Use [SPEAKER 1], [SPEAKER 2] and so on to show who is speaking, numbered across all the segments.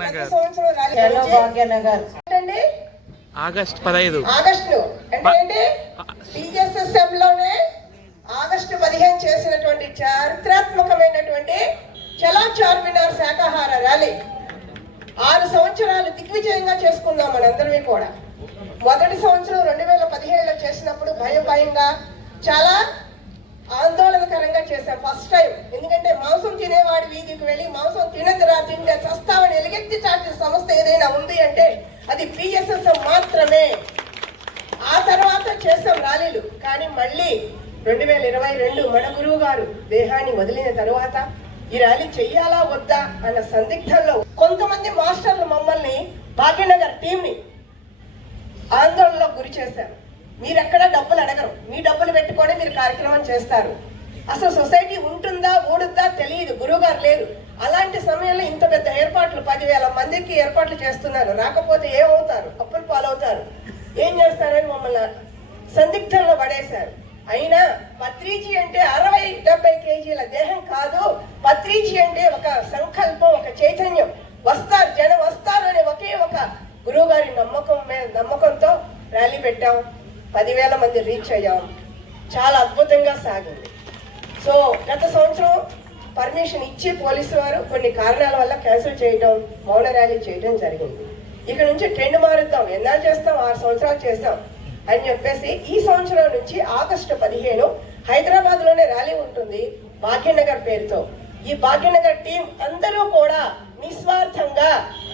[SPEAKER 1] భాగ్యనగర్.
[SPEAKER 2] చలో
[SPEAKER 1] ఆగస్ట్ పదహైదు.
[SPEAKER 3] ఆగస్టు అంటే ఏంటి టీఎస్ఎస్ఎం లోనే ఆగస్టు పదిహేను చేసినటువంటి చారిత్రాత్మకమైనటువంటి చలో చార్మినార్ శాకాహార ర్యాలీ. ఆరు సంవత్సరాలు దిగ్విజయంగా చేసుకున్నాం మనందరినీ కూడా. మొదటి సంవత్సరం రెండు వేల పదిహేడులో చేసినప్పుడు భయం భయంగా చాలా ఆందోళనకరంగా చేశాం. First time. ఎందుకంటే సంస్థ ఏదైనా ఉంది అంటే అది పిఎస్ఎస్ఎం మాత్రమే. ఆ తర్వాత చేస్తాం ర్యాలీలు. కానీ మళ్ళీ రెండు వేల ఇరవై రెండు మన గురువు గారు దేహాన్ని వదిలిన తర్వాత ఈ ర్యాలీ చెయ్యాలా వద్దా అన్న సందిగ్ధంలో కొంతమంది మాస్టర్లు మమ్మల్ని భాగ్యనగర్ టీంని ఆందోళనలో గురి చేశారు. మీరు ఎక్కడ డబ్బులు అడగరు. మీ డబ్బులు పెట్టుకొని మీరు కార్యక్రమం చేస్తారు. అసలు సొసైటీ ఉంటుందా ఊడుద్దా తెలియదు గురువుగారు లేరు. అలాంటి సమయంలో ఇంత పెద్ద ఏర్పాట్లు పదివేల మందికి ఏర్పాట్లు చేస్తున్నారు. రాకపోతే ఏమవుతారు? అప్పులు పాలవుతారు. ఏం చేస్తారని మమ్మల్ని సందిగ్ధంలో పడేశారు. అయినా పత్రిజీ అంటే అరవై డెబ్బై కేజీల దేహం కాదు. పత్రిజీ అంటే ఒక సంకల్పం ఒక చైతన్యం. వస్తారు జనం వస్తారు అనే ఒకే ఒక గురువు గారి నమ్మకం మీద నమ్మకంతో ర్యాలీ పెట్టాం. పదివేల మంది రీచ్ అయ్యాం. చాలా అద్భుతంగా సాగింది. సో గత సంవత్సరం పర్మిషన్ ఇచ్చి పోలీసు వారు కొన్ని కారణాల వల్ల క్యాన్సిల్ చేయడం మౌన ర్యాలీ చేయడం జరిగింది. ఇక నుంచి ట్రెండ్ మారుద్దాం. ఎన్నాళ్ళు చేస్తాం? ఆరు సంవత్సరాలు చేస్తాం అని చెప్పేసి ఈ సంవత్సరం నుంచి ఆగస్టు పదిహేను హైదరాబాద్లోనే ర్యాలీ ఉంటుంది భాగ్యనగర్ పేరుతో. ఈ భాగ్యనగర్ టీం అందరూ కూడా నిస్వార్థంగా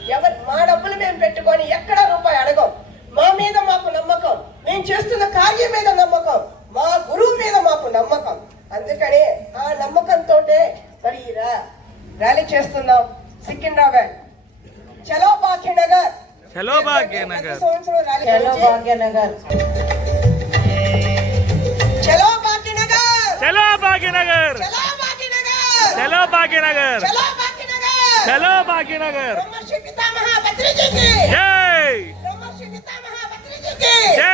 [SPEAKER 3] ఎవరు మా డబ్బులు మేము పెట్టుకొని ఎక్కడ రూపాయి అడగం? మా మీద మాకు నమ్మకం. మేము చేస్తున్న కార్యం మీద నమ్మకం. మా గురువు మీద మాకు నమ్మకం. అందుకనే ఆ నమ్మకంతో మరి ఈ ర్యాలీ చేస్తున్నాం సికింద్రాబాద్. చలో భాగ్యనగర్.
[SPEAKER 1] చలో భాగ్యనగర్.
[SPEAKER 2] చలో భాగ్యనగర్.
[SPEAKER 3] చలో భాగ్యనగర్.
[SPEAKER 1] చలో భాగ్యనగర్.
[SPEAKER 3] చలో భాగ్యనగర్.
[SPEAKER 1] చలో భాగ్యనగర్. జై! జై!